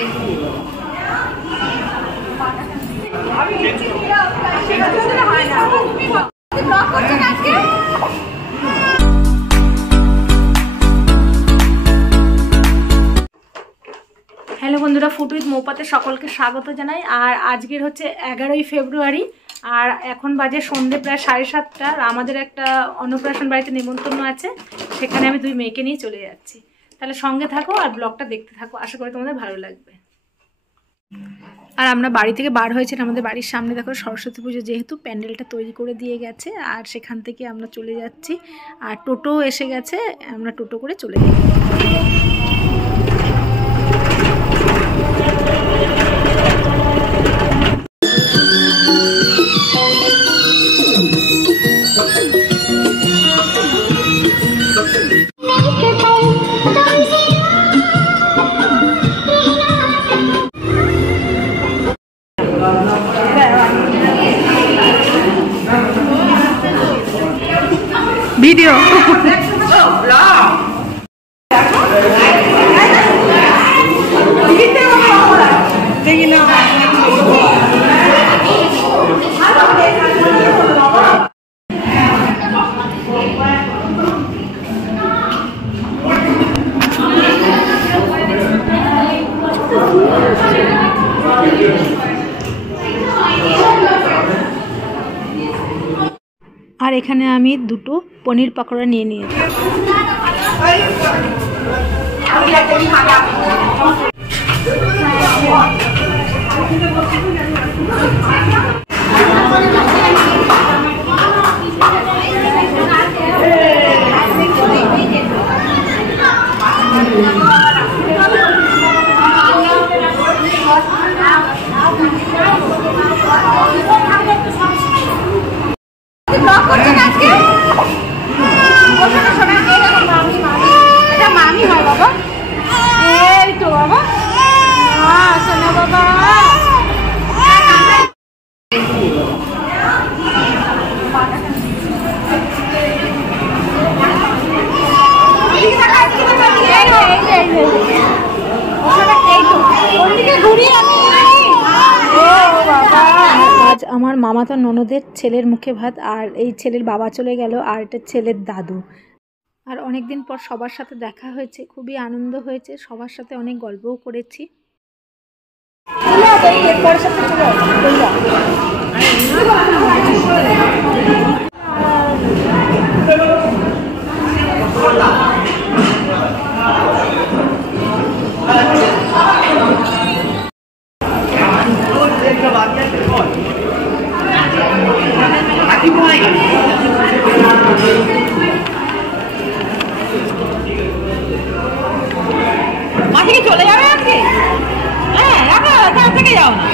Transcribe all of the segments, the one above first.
Hello বন্ধুরা, food with মৌপাতে সকলকে স্বাগত জানাই। আর আজকের হচ্ছে 11ই ফেব্রুয়ারি, আর এখন বাজে সন্ধ্যে প্রায় 7:30। আর আমাদের একটা অন্নপ্রাশন বাড়িতে নিমন্ত্রণ আছে, সেখানে আমি দুই মেয়েকে নিয়ে চলে যাচ্ছি। তাহলে সঙ্গে থাকো আর ব্লগটা দেখতে থাকো, আশা করি তোমাদের ভালো লাগবে। আর আমরা বাড়ি থেকে বার হয়েছি, আমাদের বাড়ির সামনে দেখো সরস্বতী পুজো, যেহেতু প্যান্ডেলটা তৈরি করে দিয়ে গেছে, আর সেখান থেকে আমরা চলে যাচ্ছি। আর টোটো এসে গেছে, আমরা টোটো করে চলে যাচ্ছি। ভিডিও আর এখানে আমি দুটো পনির পকোড়া নিয়ে নিয়েছি। আজ আমার মামাতো ননদের ছেলের মুখে ভাত, আর এই ছেলের বাবা চলে গেল, আর এটা ছেলের দাদু। আর অনেক দিন পর সবার সাথে দেখা হয়েছে, খুবই আনন্দ হয়েছে, সবার সাথে অনেক গল্পও করেছি। চলে যাবে আজকে? হ্যাঁ, রাখো, এখান থেকে যাও না।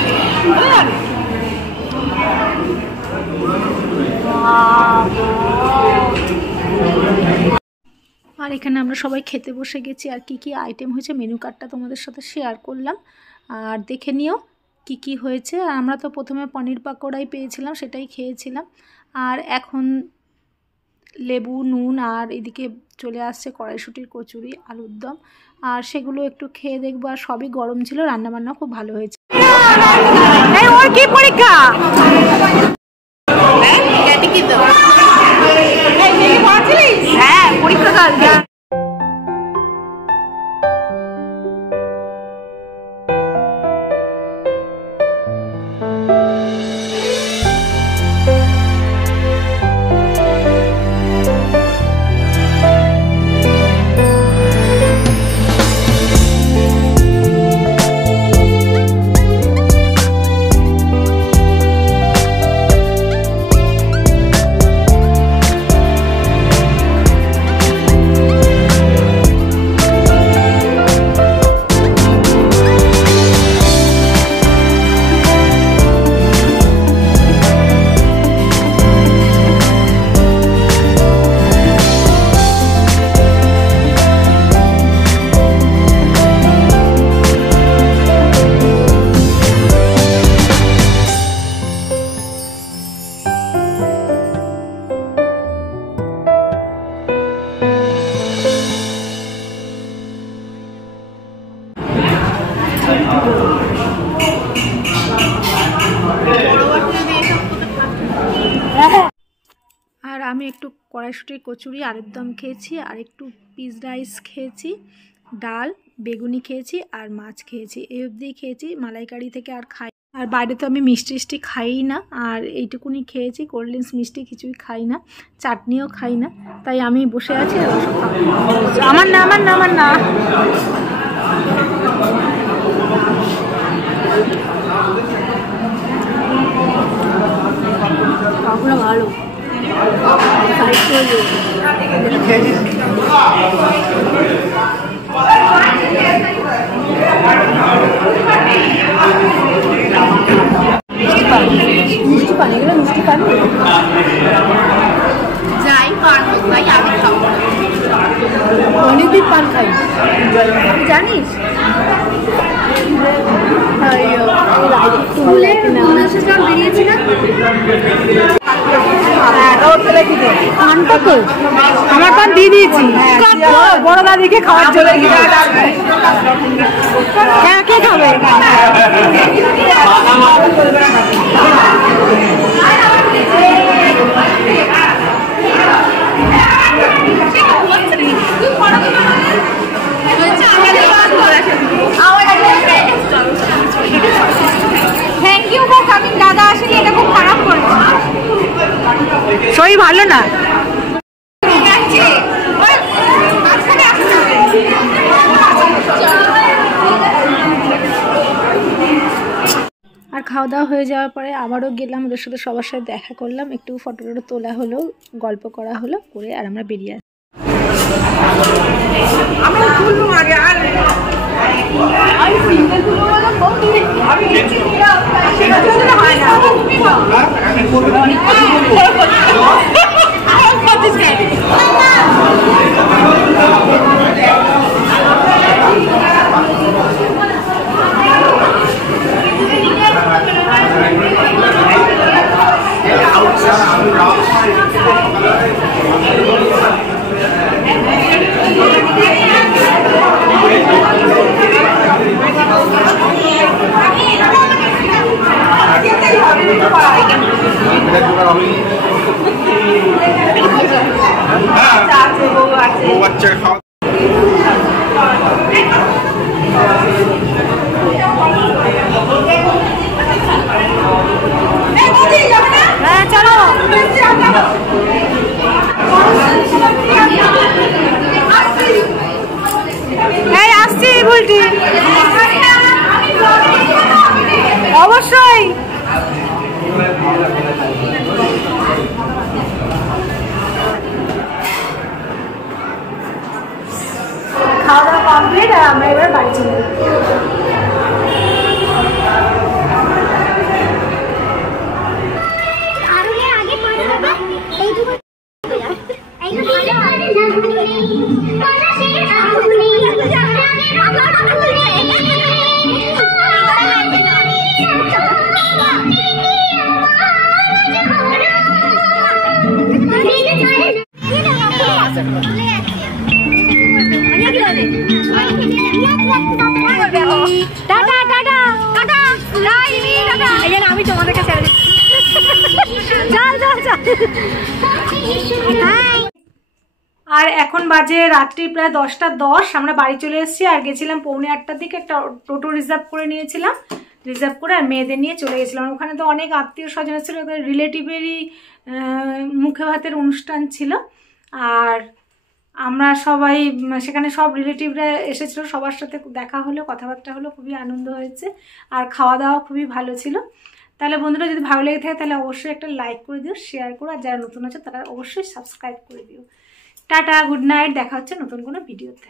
আর এখানে আমরা সবাই খেতে বসে গেছি, আর কি কি আইটেম হয়েছে মেনু কার্ডটা তোমাদের সাথে শেয়ার করলাম, আর দেখে নিও কি কি হয়েছে। আর আমরা তো প্রথমে পনির পাকোড়াই পেয়েছিলাম, সেটাই খেয়েছিলাম। আর এখন লেবু, নুন, আর এদিকে চলে আসছে কড়াইশুঁটির কচুরি, আলুর দম, আর সেগুলো একটু খেয়ে দেখবো। আর সবই গরম ছিল, রান্নাবান্না খুব ভালো হয়েছে। ওর কি পরীক্ষা? হ্যাঁ, পরীক্ষা কাল। আর আমি একটু কড়াইশুঁটির কচুরি, আলুর দম খেয়েছি, আর একটু পিস রাইস খেয়েছি, ডাল, বেগুনি খেয়েছি, আর মাছ খেয়েছি। এই অবধি খেয়েছি, মালাইকারি থেকে আর খাই। আর বাইরে তো আমি মিষ্টি টিষ্টি খাই না, আর এইটুকুনি খেয়েছি। কোল্ড ড্রিঙ্কস মিষ্টি কিছুই খাই না, চাটনিও খাই না, তাই আমি বসে আছি। আর আমার না, আমার না, আমার না। ভালো মিষ্টি পান, এগুলো মিষ্টি পান যাই পান ভাই আমি খাবো, অনেকদিন পান খাই, জানিস? বেরিয়েছি না পানটা তো আমার পান দিয়ে দিয়েছি, বড় দাদিকে খাওয়ার জন্য। কে খাবে? থ্যাংক ইউ ফর কামিং দাদা, আসলে এটা খুব খারাপ করছে, শরীর ভালো না। আর খাওয়া দাওয়া হয়ে যাওয়ার পরে আবারও গেলাম, ওদের সাথে সবার সাথে দেখা করলাম, একটু ফটো টটো তোলা হলো, গল্প করা হলো, করে আর আমরা বেরিয়ে আসি। অবশ্যই খাওয়া দাওয়া কমপ্লিট, আর আমরা এবার বাড়ি চলে যাবো। আমি তোমাদেরকে ছেড়ে দিচ্ছি। আর এখন বাজে রাত্রি প্রায় 10:10, আমরা বাড়ি চলে এসেছি। আর গেছিলাম 7:45টার দিকে, একটা টোটো রিজার্ভ করে নিয়েছিলাম, রিজার্ভ করে আর মেয়েদের নিয়ে চলে গেছিলাম। ওখানে তো অনেক আত্মীয় স্বজন ছিল, রিলেটিভেরই মুখে ভাতের অনুষ্ঠান ছিল। আর আমরা সবাই সেখানে, সব রিলেটিভরা এসেছিলো, সবার সাথে দেখা হলো, কথাবার্তা হলো, খুবই আনন্দ হয়েছে। আর খাওয়া দাওয়া খুবই ভালো ছিল। তাহলে বন্ধুরা, যদি ভালো লেগে থাকে তাহলে অবশ্যই একটা লাইক করে দিও, শেয়ার করো, আর যারা নতুন আছে তারা অবশ্যই সাবস্ক্রাইব করে দিও। টাটা, গুড নাইট, দেখা হচ্ছে নতুন কোনো ভিডিওতে।